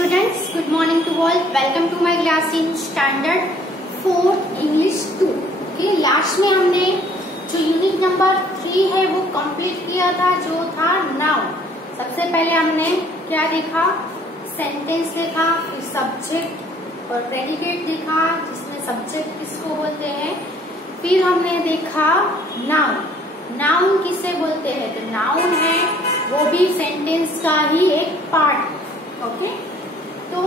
students, good morning to all. Welcome to my class in standard 4 English 2. Okay, last में हमने जो unit number 3 है वो complete किया था, जो था नाउन। सबसे पहले हमने क्या देखा? सेंटेंस देखा, फिर सब्जेक्ट और प्रेडिकेट देखा, जिसमें सब्जेक्ट किसको बोलते हैं। फिर हमने देखा नाउन। नाउन किसे बोलते हैं? तो नाउन है वो भी सेंटेंस का ही एक पार्ट। ओके, तो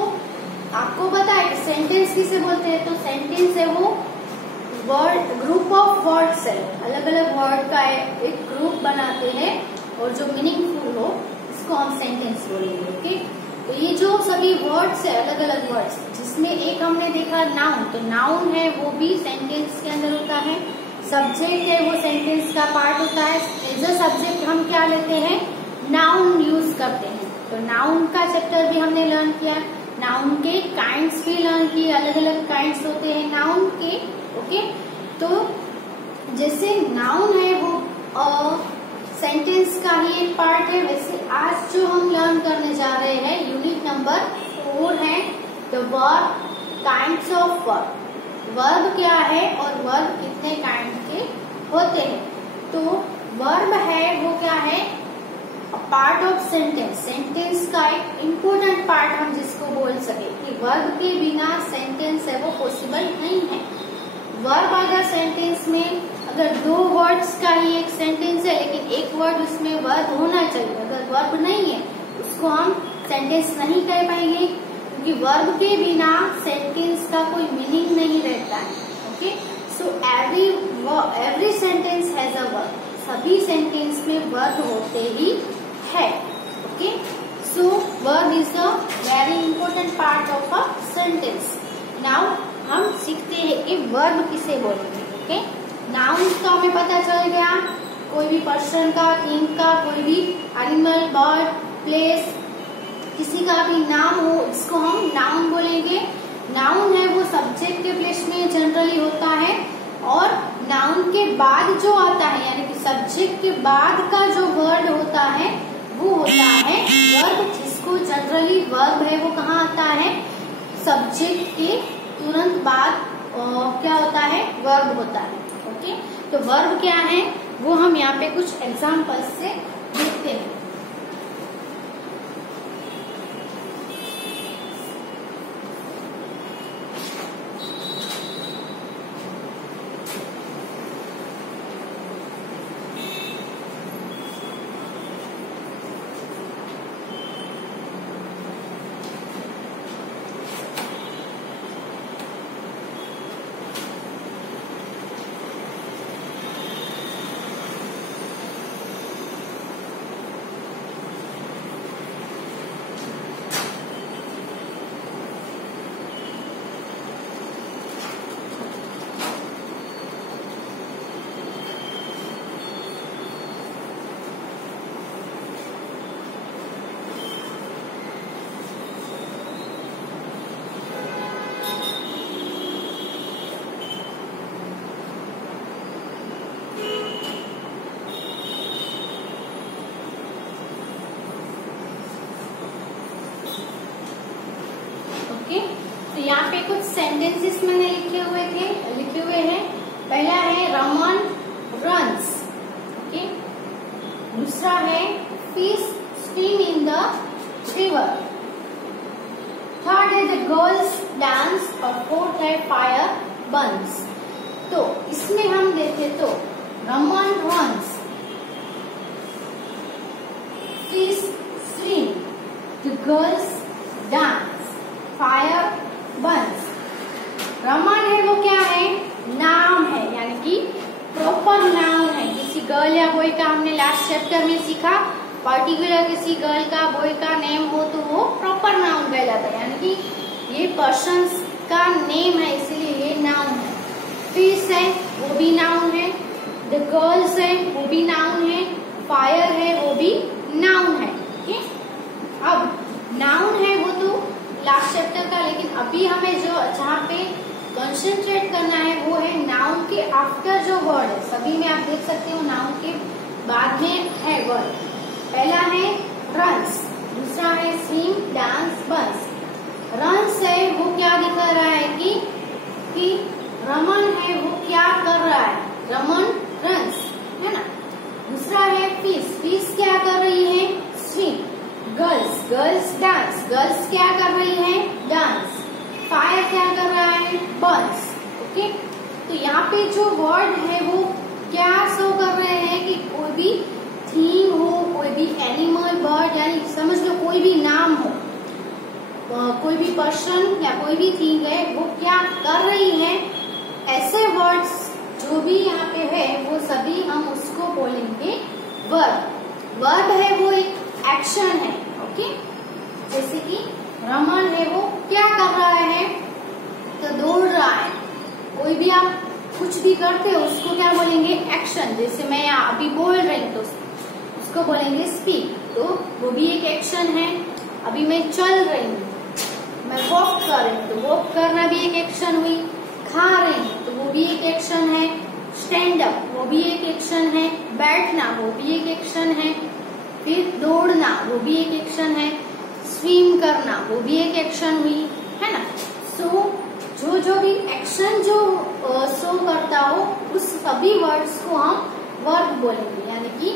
आपको पता है सेंटेंस किसे बोलते हैं? तो सेंटेंस है वो वर्ड, ग्रुप ऑफ वर्ड्स है, अलग अलग वर्ड का एक ग्रुप बनाते हैं और जो मीनिंगफुल हो इसको हम सेंटेंस बोलेंगे। ओके, तो ये जो सभी वर्ड्स है, अलग अलग वर्ड्स, जिसमें एक हमने देखा नाउन। तो नाउन है वो भी सेंटेंस के अंदर होता है। सब्जेक्ट है वो सेंटेंस का पार्ट होता है। एज अ सब्जेक्ट हम क्या लेते हैं? नाउन यूज करते हैं। तो नाउन का चैप्टर भी हमने लर्न किया, नाउन के काइंड्स भी लर्न किए, अलग अलग काइंड्स होते हैं नाउन के। ओके, तो जैसे नाउन है वो सेंटेंस का ही एक पार्ट है, वैसे आज जो हम लर्न करने जा रहे हैं यूनिट नंबर 4 है the verb, kinds of verb. Verb क्या है और वर्ब कितने काइंड के होते हैं? तो वर्ब है वो क्या है? पार्ट ऑफ सेंटेंस, सेंटेंस का एक इम्पोर्टेंट पार्ट हम जिसको बोल सके कि वर्ब के बिना सेंटेंस है वो पॉसिबल नहीं है। वर्ब अगर सेंटेंस में अगर 2 वर्ड्स का ही एक सेंटेंस है, लेकिन एक वर्ड उसमें वर्ब होना चाहिए, अगर वर्ब नहीं है उसको हम सेंटेंस नहीं कह पाएंगे, क्योंकि वर्ब के बिना सेंटेंस का कोई मीनिंग नहीं रहता है। Okay, so every sentence has a verb. सभी सेंटेंस में वर्ब होते ही है। Okay, so verb is a very important part of a sentence. Now हम सीखते हैं कि वर्ब किसे बोलेंगे। ओके, नाउन का हमें पता चल गया, कोई भी पर्सन का, थिंग का, कोई भी एनिमल, बर्ड, प्लेस, किसी का भी नाम हो इसको हम नाउन बोलेंगे। नाउन है वो सब्जेक्ट के प्लेस में जनरली होता है, और नाउन के बाद जो आता है यानी कि सब्जेक्ट के बाद का जो वर्ड होता है वो होता है वर्ब, जिसको जनरली वर्ब है वो कहाँ आता है? सब्जेक्ट के तुरंत बाद क्या होता है? वर्ब होता है। ओके, तो वर्ब क्या है वो हम यहाँ पे कुछ एग्जाम्पल्स से देखते हैं। तो यहाँ पे कुछ सेंटेंसेस मैंने लिखे हुए हैं। पहला है रमन रन्स। ओके, दूसरा है fish swim in the river. Third है द गर्ल्स डांस, और फोर्थ है फायर बर्न्स। तो इसमें हम देखें तो Raman runs, fish swim, the girls dance, fire Burns. Raman है वो क्या है? नाम है, यानी कि प्रॉपर नाउन है। किसी गर्ल या बॉय का हमने लास्ट चैप्टर में सीखा, पर्टिकुलर किसी गर्ल का, बॉय का नेम हो तो वो प्रॉपर नाउन कहलाता है, यानी कि ये पर्सन का नेम है, इसलिए ये नाउन है। फिश है वो भी नाउन है, द गर्ल्स है वो भी नाउन है, फायर है वो भी नाउन है। ठीक है, अब नाउन है वो तो लास्ट चैप्टर का, लेकिन अभी हमें जो जहाँ पे कंसंट्रेट करना है वो है नाउन के आफ्टर जो वर्ड है। सभी में आप देख सकते हो नाउन के बाद में है वर्ड। पहला है रन्स, दूसरा है swim, dance, Burns, girls, girls क्या कर रही है? डांस। फायर क्या कर रहा है? बर्न्स। ओके, तो यहाँ पे जो वर्ड है वो क्या शो कर रहे हैं कि कोई भी थीम हो, कोई भी एनिमल, बर्ड, यानी समझ लो कोई भी नाम हो, कोई भी पर्सन या कोई भी थिंग है वो क्या कर रही है, ऐसे वर्ड्स जो भी यहाँ पे है वो सभी हम उसको बोलेंगे वर्ब। वर्ब है वो एक एक्शन है। ओके, जैसे कि रमन है वो क्या कर रहा है? तो दौड़ रहा है। कोई भी आप कुछ भी करते हो उसको क्या बोलेंगे? एक्शन। जैसे मैं अभी बोल रही हूँ तो उसको बोलेंगे स्पीक, तो वो भी एक एक्शन है। अभी मैं चल रही हूँ, मैं वॉक कर रही हूँ, तो वॉक करना भी एक एक्शन हुई। खा रही हूँ तो वो भी एक एक्शन है। स्टैंड अप वो भी एक एक्शन है। बैठना वो भी एक एक्शन है। फिर दौड़ना वो भी एक एक्शन है। स्विम करना वो भी एक एक्शन हुई, है ना। सो जो भी एक्शन जो शो करता हो उस सभी वर्ड्स को हम वर्ब बोलेंगे। यानी कि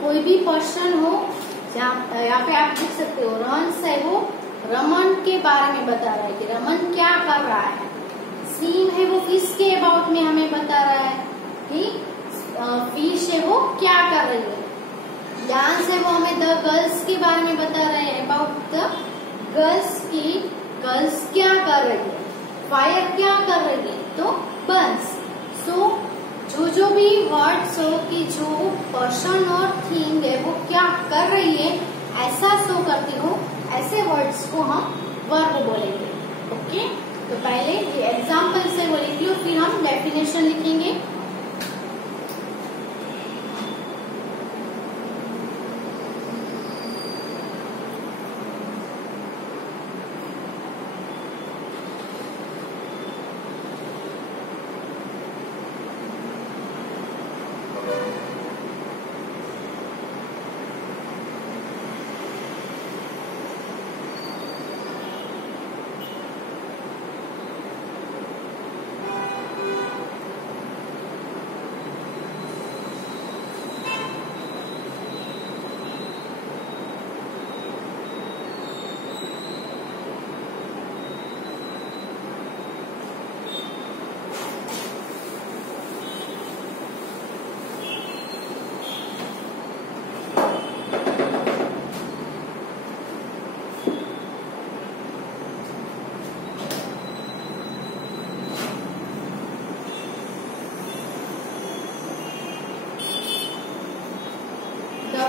कोई भी पर्सन हो, यहाँ पे आप देख सकते हो रमन है वो रमन के बारे में बता रहा है कि रमन क्या कर रहा है। स्विम है वो किसके अबाउट में हमें बता रहा है कि फिश है वो क्या कर रही है। डांस है वो हमें द गर्ल्स के बारे में बता रहे हैं, अबाउट द गर्ल्स की गर्ल्स क्या कर रही है। फायर क्या कर रही है? तो बर्न्स। सो जो भी वर्ड्स हो कि जो पर्सन और थिंग है वो क्या कर रही है ऐसा शो करती हो, ऐसे वर्ड्स को हम वर्ब बोलेंगे। ओके, तो पहले ये एग्जाम्पल से वो लिख लो, फिर हम डेफिनेशन लिखेंगे।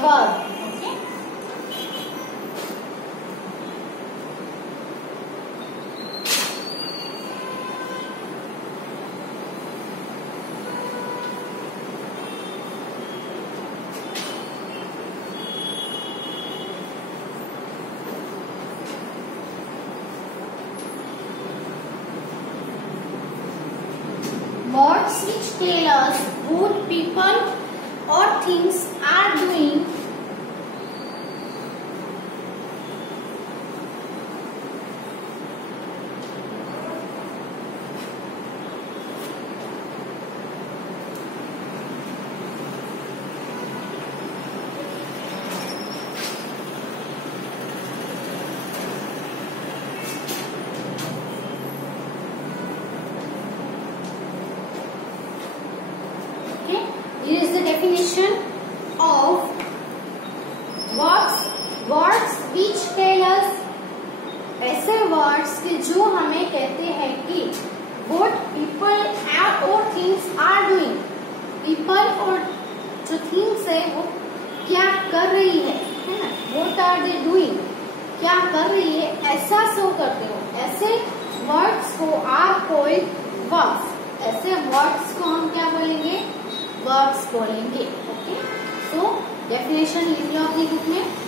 Verb. Okay. Words which tell us what people or things are doing Here is the definition of words which tell us, ऐसे words के जो हमें कहते हैं कि what people or things are doing, people और जो things है वो क्या कर रही है ना, what are they doing, क्या कर रही है ऐसा शो करते हो, ऐसे words को are called verbs। ऐसे words को हम क्या बोलेंगे? वर्ब्स बोलेंगे। ओके, सो डेफिनेशन लिख लो अपनी बुक में।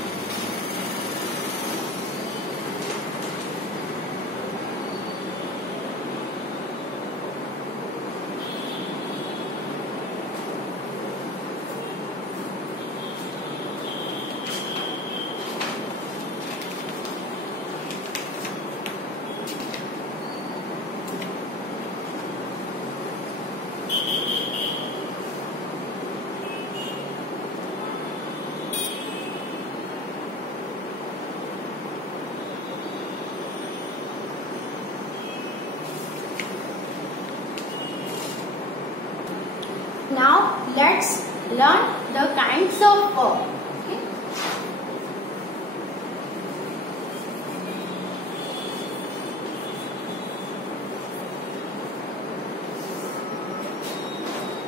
learn the kinds of verb. Okay?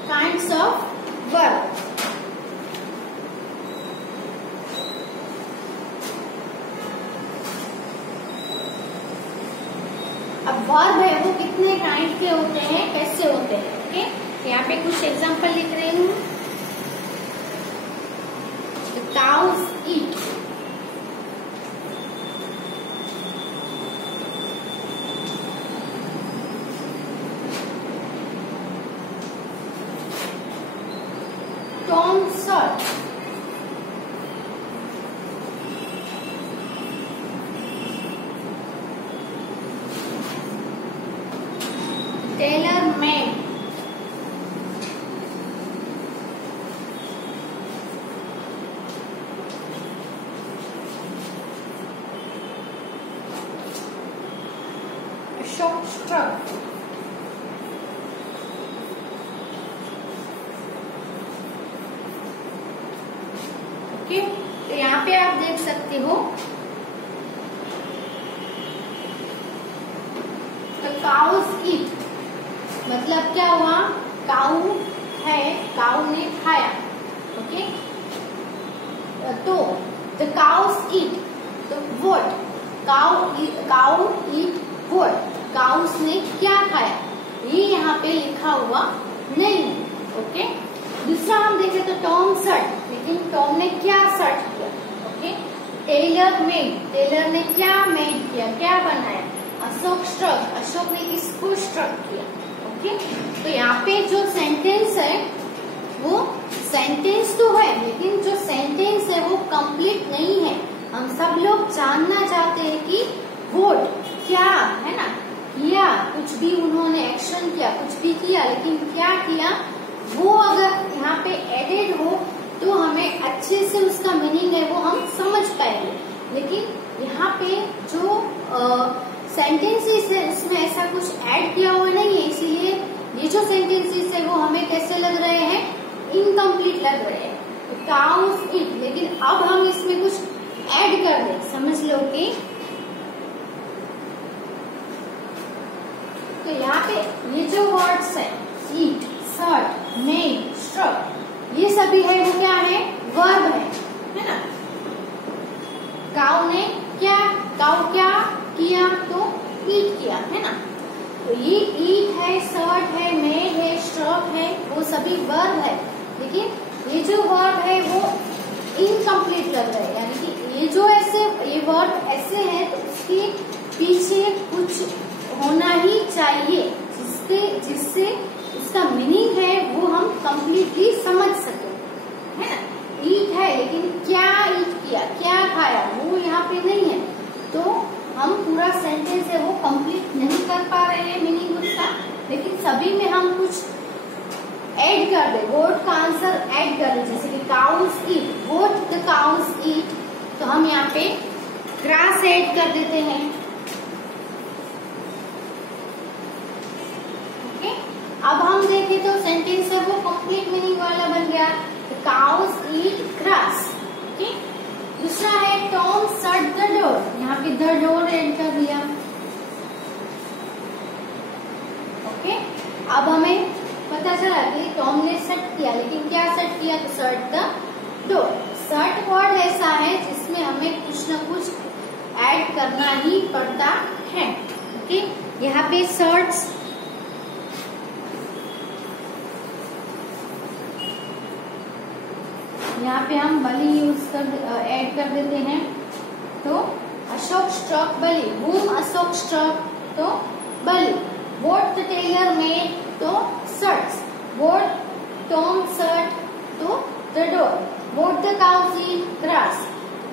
Kinds of verb. अब वर्ब है वो कितने काइंड के होते हैं, कैसे होते हैं. ओके, यहाँ पे कुछ एग्जांपल लिख रही हूँ. Cows eat. Tom search. Tailor made. Ashok struck. Okay, तो यहाँ पे आप देख सकते हो तो काउस ईट मतलब क्या हुआ, काऊ है, काऊ ने खाया. ओके, तो द काउस ईट, तो what, cow eat what, cows ने क्या खाया, ये यहाँ पे लिखा हुआ नहीं. ओके, दूसरा हम देखें तो टॉम सर्ट, लेकिन टॉम ने क्या सर्ट किया. ओके, टेलर मेड, टेलर ने क्या मेड किया, क्या बनाया. अशोक स्ट्रक, अशोक ने किसको स्ट्रक किया. ओके, तो यहाँ पे जो सेंटेंस है वो सेंटेंस तो है, लेकिन जो सेंटेंस है वो कंप्लीट नहीं है. हम सब लोग जानना चाहते हैं कि व्हाट क्या है ना, किया, कुछ भी उन्होंने एक्शन किया, कुछ भी किया, लेकिन क्या किया वो अगर यहाँ पे एडेड हो तो हमें अच्छे से उसका मीनिंग है वो हम समझ पाएंगे. लेकिन यहाँ पे जो सेंटेंसेस है इसमें ऐसा कुछ ऐड किया हुआ नहीं है, इसीलिए ये जो सेंटेंसेस है वो हमें कैसे लग रहे हैं, इनकम्प्लीट लग रहे हैं. काउस ईट, लेकिन अब हम इसमें कुछ ऐड कर दें, समझ लो कि तो यहाँ पे ये जो वर्ड्स है ईट, सर्ट, मेड, स्ट्रक, ये सभी है वो क्या है, वर्ब है ना. काऊ ने क्या, काऊ क्या किया, तो ईट किया है ना. तो ये ईट है, सर्ट है, मेड है, स्ट्रक है, वो सभी वर्ब है. लेकिन ये जो वर्ब है वो इनकम्प्लीट लग रहा है, यानी कि ये जो ऐसे ये वर्ब ऐसे है तो उसके पीछे कुछ होना ही चाहिए जिससे उसका मीनिंग है वो हम कंप्लीटली समझ सके, है ना. ईट है, लेकिन क्या ईट किया, क्या खाया, वो यहाँ पे नहीं है, तो हम पूरा सेंटेंस है वो कंप्लीट नहीं कर पा रहे हैं मीनिंग उसका. लेकिन सभी में हम कुछ ऐड कर दे, वर्ड का आंसर ऐड कर दे, जैसे कि cows eat, what the cows eat, तो हम यहाँ पे ग्रास ऐड कर देते हैं. अब हम देखें तो सेंटेंस है वो कंप्लीट मीनिंग वाला बन गया, काउस ईट ग्रास. ओके, दूसरा है टॉम शट द डोर, यहाँ पे द डोर ऐड कर दिया. ओके, अब हमें पता चला कि टॉम ने शट किया, लेकिन क्या शट किया, तो shut the door. Shut word ऐसा है जिसमें हमें कुछ न कुछ ऐड करना ही पड़ता है. ओके, यहाँ पे शर्ट्स, यहाँ पे हम बली यूज कर ऐड कर देते हैं. तो अशोक स्ट्रक बली, whom अशोक स्ट्रक, तो बली. what the tailor made, तो shirts. what Tom shut, तो the door. what the cows eat, grass.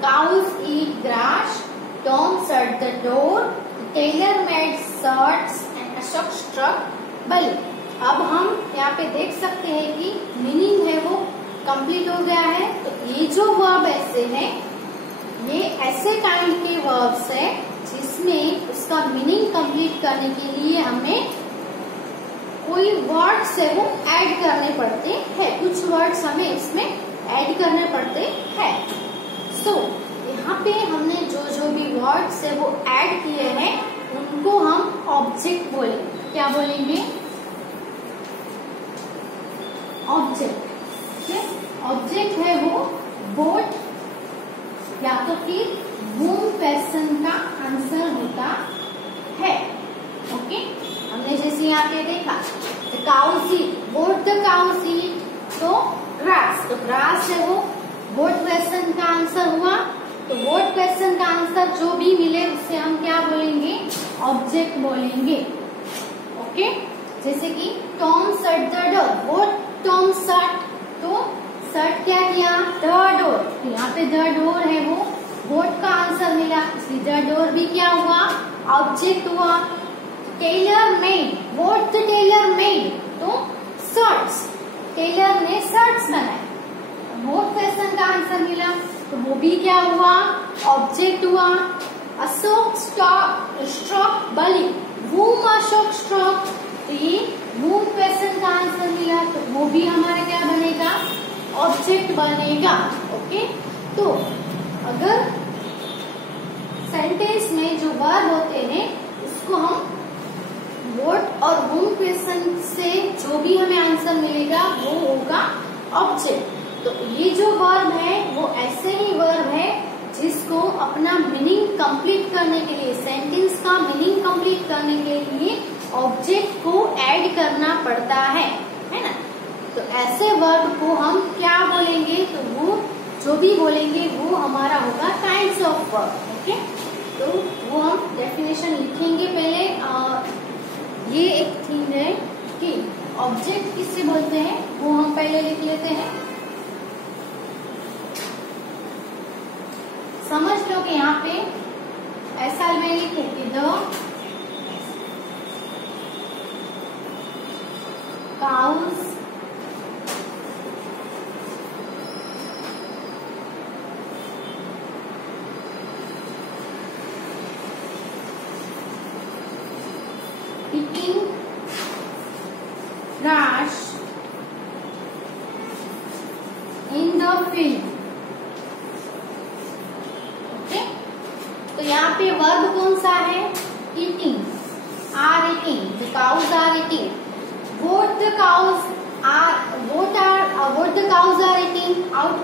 cows eat grass. Tom shut the door. the tailor made shirts and Ashok struck बली. अब हम यहाँ पे देख सकते हैं कि मीनिंग है वो कंप्लीट हो गया है. तो ये जो वर्ब ऐसे है ये ऐसे काइंड के वर्ब्स है जिसमें उसका मीनिंग कंप्लीट करने के लिए हमें कोई वर्ड्स है वो ऐड करने पड़ते हैं, कुछ वर्ड्स हमें इसमें ऐड करने पड़ते हैं। सो यहाँ पे हमने जो जो भी वर्ड्स है वो ऐड किए हैं उनको हम ऑब्जेक्ट बोलेंगे। क्या बोलेंगे? ऑब्जेक्ट। ऑब्जेक्ट है वो बोट या तो फिर वूम क्वेश्चन का आंसर होता है। ओके, हमने जैसे यहाँ पे देखा the cows eat, what the cows eat, तो ग्रास, तो ग्रास है वो वोट क्वेश्चन का आंसर हुआ। तो वोट क्वेश्चन का आंसर जो भी मिले उससे हम क्या बोलेंगे? ऑब्जेक्ट बोलेंगे। ओके, जैसे कि Tom shut the door, vote Tom shut, तो शट क्या किया? द डोर, तो यहाँ पे द डोर है वो वोट का आंसर मिला, इसलिए द डोर भी क्या हुआ? ऑब्जेक्ट हुआ। Tailor made, vote the tailor made, तो शर्ट्स, टेलर ने शर्ट्स बनाए, वोट क्वेश्चन का आंसर मिला, तो वो भी क्या हुआ? ऑब्जेक्ट हुआ। अशोक स्ट्रॉक बली, वूम अशोक स्ट्रॉक, तो ये वूम क्वेश्चन का आंसर मिला, तो वो भी हमारा क्या बनेगा? ऑब्जेक्ट बनेगा। ओके, तो अगर सेंटेंस में जो वर्ब होते हैं उसको हम वोट और वूम क्वेश्चन से जो भी हमें आंसर मिलेगा वो होगा ऑब्जेक्ट। तो ये जो वर्ब है वो ऐसे ही वर्ब है जिसको अपना मीनिंग कंप्लीट करने के लिए, सेंटेंस का मीनिंग कंप्लीट करने के लिए ऑब्जेक्ट को ऐड करना पड़ता है ना। तो ऐसे वर्ब को हम क्या बोलेंगे? तो वो जो भी बोलेंगे वो हमारा होगा काइंड्स ऑफ वर्ब। ओके, तो वो हम डेफिनेशन लिखेंगे पहले। ये एक थिंग है कि ऑब्जेक्ट किससे बोलते हैं वो हम पहले लिख लेते हैं। समझ लो कि यहाँ पे ऐसा मैं लिखूं कि the cows eating grass in the field। Okay, तो यहाँ पे वर्ब कौन सा है? eating, are eating, the cows are eating, what the cows are eating out,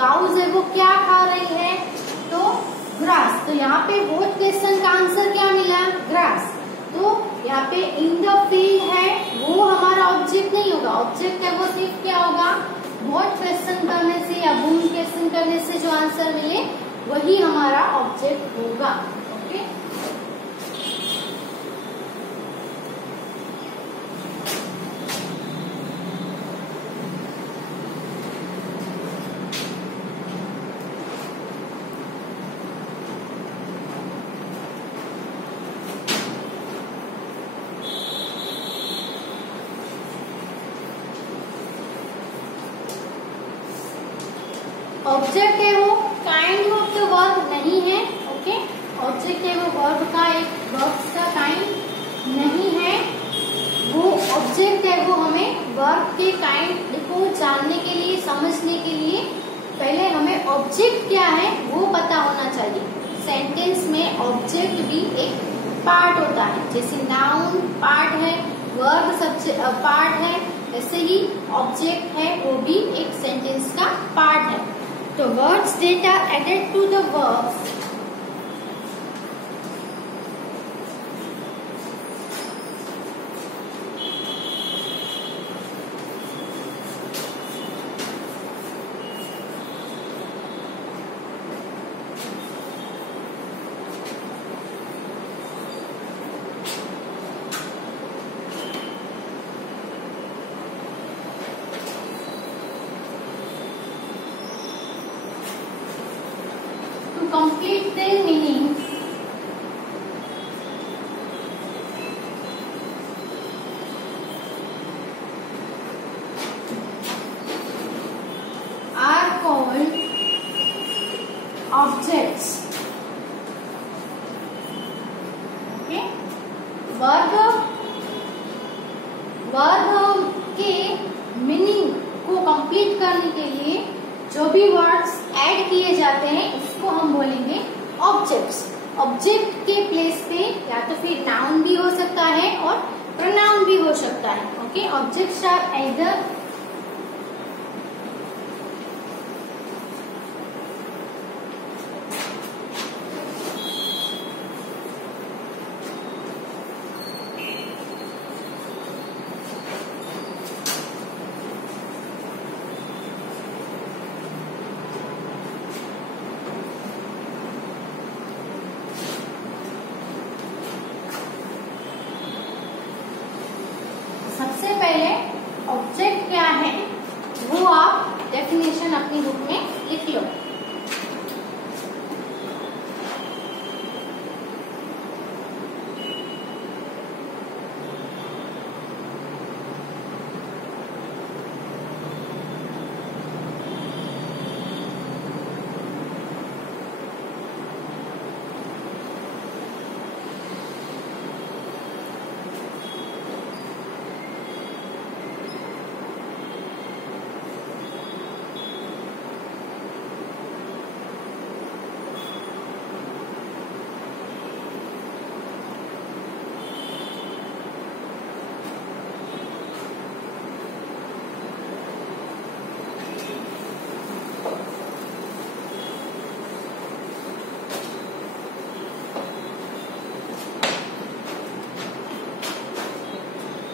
cows है वो क्या खा रही है? तो ग्रास, तो यहाँ पे वोट क्वेश्चन का आंसर क्या मिला? ग्रास। तो यहाँ पे इन द फील्ड है वो हमारा ऑब्जेक्ट नहीं होगा, ऑब्जेक्ट है वो सिर्फ क्या होगा? वोट क्वेश्चन करने से या वूम क्वेश्चन करने से जो आंसर मिले वही हमारा ऑब्जेक्ट होगा। ओके, ऑब्जेक्ट है वो काइंड ऑफ द वर्ब नहीं है। ओके, ऑब्जेक्ट है वो वर्ब का एक वर्ब का काइंड नहीं है। वो ऑब्जेक्ट है वो हमें वर्ब के काइंड को जानने के लिए, समझने के लिए पहले हमें ऑब्जेक्ट क्या है वो पता होना चाहिए। सेंटेंस में ऑब्जेक्ट भी एक पार्ट होता है, जैसे नाउन पार्ट है, वर्ब सबसे पार्ट है, ऐसे ही ऑब्जेक्ट है वो भी एक सेंटेंस का पार्ट है। तो words that are added to the verbs complete their meaning are called objects। Okay, verb के मीनिंग को कंप्लीट करने के लिए जो भी वर्ड्स ऐड किए जाते हैं उसको हम बोलेंगे ऑब्जेक्ट्स। ऑब्जेक्ट के प्लेस पे या तो फिर नाउन भी हो सकता है और प्रोनाउन भी हो सकता है। ओके, ऑब्जेक्ट्स आर आइदर सबसे पहले ऑब्जेक्ट क्या है वो आप डेफिनेशन अपनी बुक में लिख लो।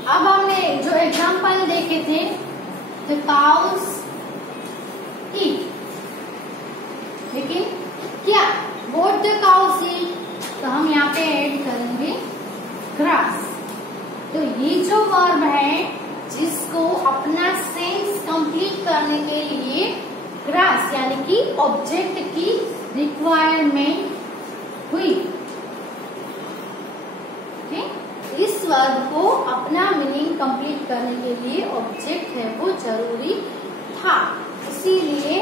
अब हमने जो एग्जाम्पल देखे थे, द काउस ईट, लेकिन क्या व्हाट द काउस ईट, तो हम यहाँ पे ऐड करेंगे ग्रास। तो ये जो वर्ब है जिसको अपना सेंस कंप्लीट करने के लिए ग्रास यानी कि ऑब्जेक्ट की रिक्वायरमेंट हुई। इस वर्ब को अपना मीनिंग कंप्लीट करने के लिए ऑब्जेक्ट है वो जरूरी था। इसीलिए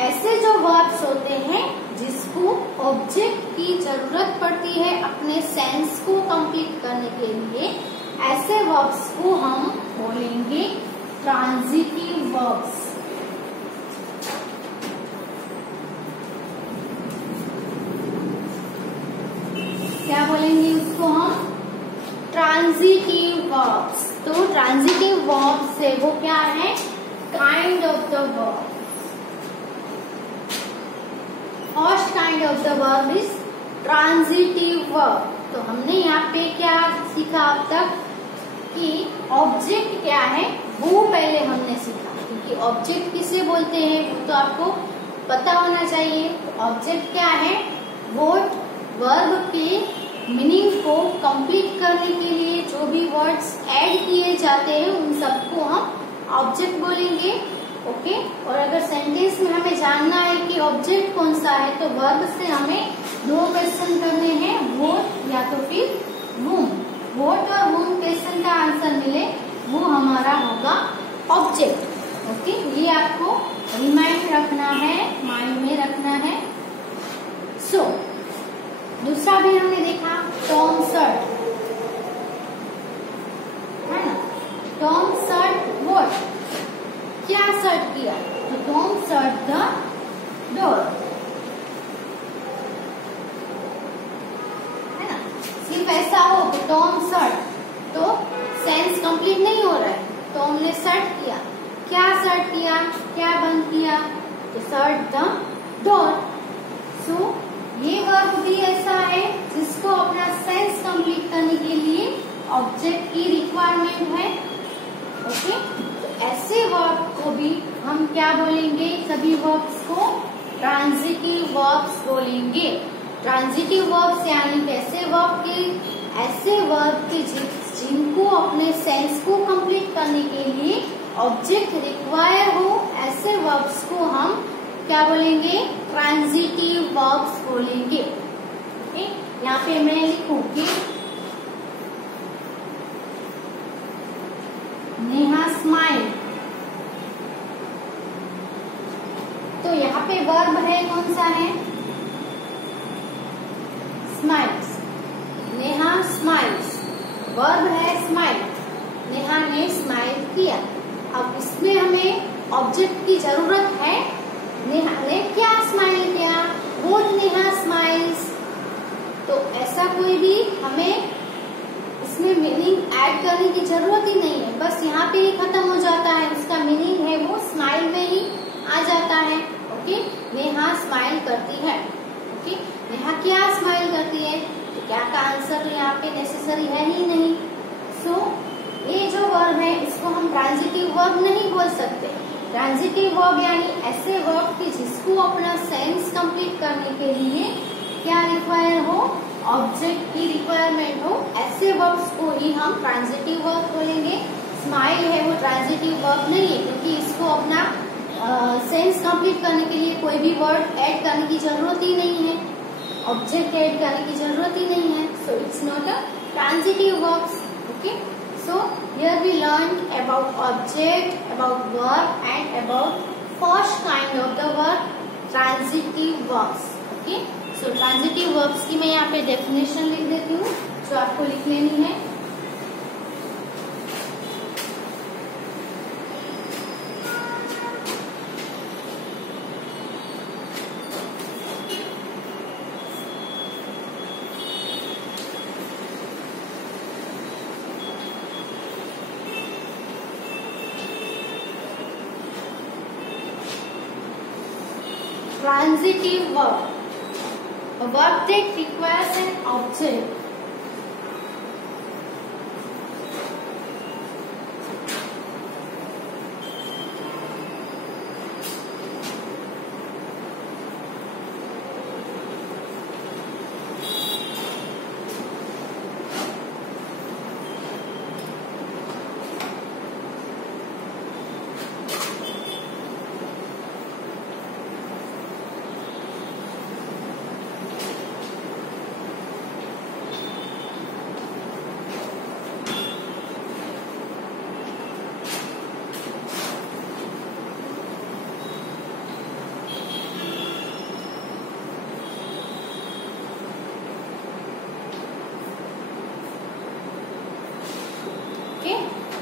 ऐसे जो वर्ब्स होते हैं जिसको ऑब्जेक्ट की जरूरत पड़ती है अपने सेंस को कंप्लीट करने के लिए, ऐसे वर्ब्स को हम बोलेंगे ट्रांजिटिव वर्ब्स। क्या बोलेंगे उसको हम? Transitive verbs. तो ट्रांजिटिव वर्ब्स से वो क्या है? Kind of the verb. First kind of the verb is transitive verb. तो हमने यहाँ पे क्या सीखा अब तक कि ऑब्जेक्ट क्या है वो पहले हमने सीखा, क्योंकि ऑब्जेक्ट किसे बोलते हैं वो तो आपको पता होना चाहिए। ऑब्जेक्ट क्या है? वो वर्ब के मीनिंग को कंप्लीट करने के लिए जो भी वर्ड्स ऐड किए जाते हैं उन सबको हम ऑब्जेक्ट बोलेंगे। ओके, और अगर सेंटेंस में हमें जानना है कि ऑब्जेक्ट कौन सा है तो वर्ब से हमें दो क्वेश्चन करने हैं, वोट या तो फिर वूम। वोट और वूम क्वेश्चन का आंसर मिले वो हमारा होगा ऑब्जेक्ट। ओके, ये आपको रिमाइंड रखना है, माइंड में रखना है। सो दूसरा भी हमने देखा टॉम शर्ट, है ना। टॉम शर्ट व्हाट, क्या शर्ट किया? तो टॉम शर्ट द डोर, है ना। सिर्फ ऐसा हो कि टॉम शर्ट, तो सेंस कंप्लीट नहीं हो रहा है। टॉम ने शर्ट किया, क्या शर्ट किया, क्या बंद किया? तो शर्ट द डोर। सो ये वर्ब भी ऐसा है जिसको अपना सेंस कंप्लीट करने के लिए ऑब्जेक्ट की रिक्वायरमेंट है। ओके, तो ऐसे वर्ब को भी हम क्या बोलेंगे? सभी वर्ब्स को ट्रांजिटिव वर्ब्स बोलेंगे। ट्रांजिटिव वर्ब्स यानी ऐसे वर्ब के जिनको अपने सेंस को कंप्लीट करने के लिए ऑब्जेक्ट रिक्वायर हो, ऐसे वर्ब्स को हम क्या बोलेंगे? ट्रांजिटिव वर्ब्स बोलेंगे। ओके, यहाँ पे मैं लिखूंगी नेहा स्माइल। तो यहाँ पे वर्ब है कौन सा है? स्माइल्स। नेहा स्माइल्स, वर्ब है स्माइल। नेहा ने स्माइल किया। अब इसमें हमें ऑब्जेक्ट की जरूरत है। नेहा ने क्या स्माइल किया? Would Neha smiles. तो ऐसा कोई भी हमें इसमें मीनिंग ऐड करने की जरूरत ही नहीं है, बस यहाँ पे ही खत्म हो जाता है। इसका मीनिंग है वो स्माइल में ही आ जाता है। ओके, नेहा स्माइल करती है। ओके, नेहा क्या स्माइल करती है? तो क्या का आंसर तो यहाँ पे नेसेसरी है ही नहीं। सो ये जो वर्ब है इसको हम ट्रांजिटिव वर्ब नहीं बोल सकते। ट्रांजिटिव वर्ब यानी ऐसे वर्ब की जिसको अपना सेंस कंप्लीट करने के लिए क्या रिक्वायर हो, ऑब्जेक्ट की रिक्वायरमेंट हो, ऐसे वर्ब्स को ही हम ट्रांजिटिव वर्ब बोलेंगे। स्माइल है वो ट्रांजिटिव वर्ब नहीं है, क्योंकि इसको अपना सेंस कंप्लीट करने के लिए कोई भी वर्ड ऐड करने की जरूरत ही नहीं है, ऑब्जेक्ट ऐड करने की जरूरत ही नहीं है। So it's not a transitive verbs. Okay, so here we learn about object, about verb and about first kind of the verb, transitive verbs. Okay, so transitive verbs की मैं यहाँ पे डेफिनेशन लिख देती हूँ जो आपको लिख लेनी है। Transitive verb, a verb that requires an object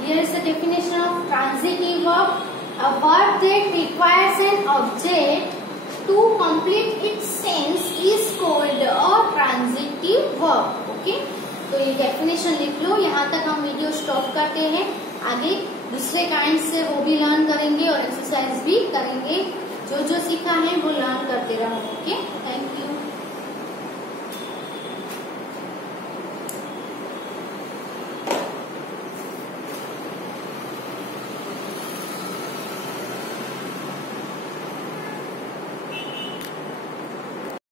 Here is the definition of transitive verb. A verb that requires an object to complete its sense is called a transitive verb. Okay? तो ये definition लिख लो। यहाँ तक हम video stop करते हैं। आगे दूसरे काइंड से वो भी लर्न करेंगे और एक्सरसाइज भी करेंगे। जो जो सीखा है वो लर्न करते रहो। Okay, thank you.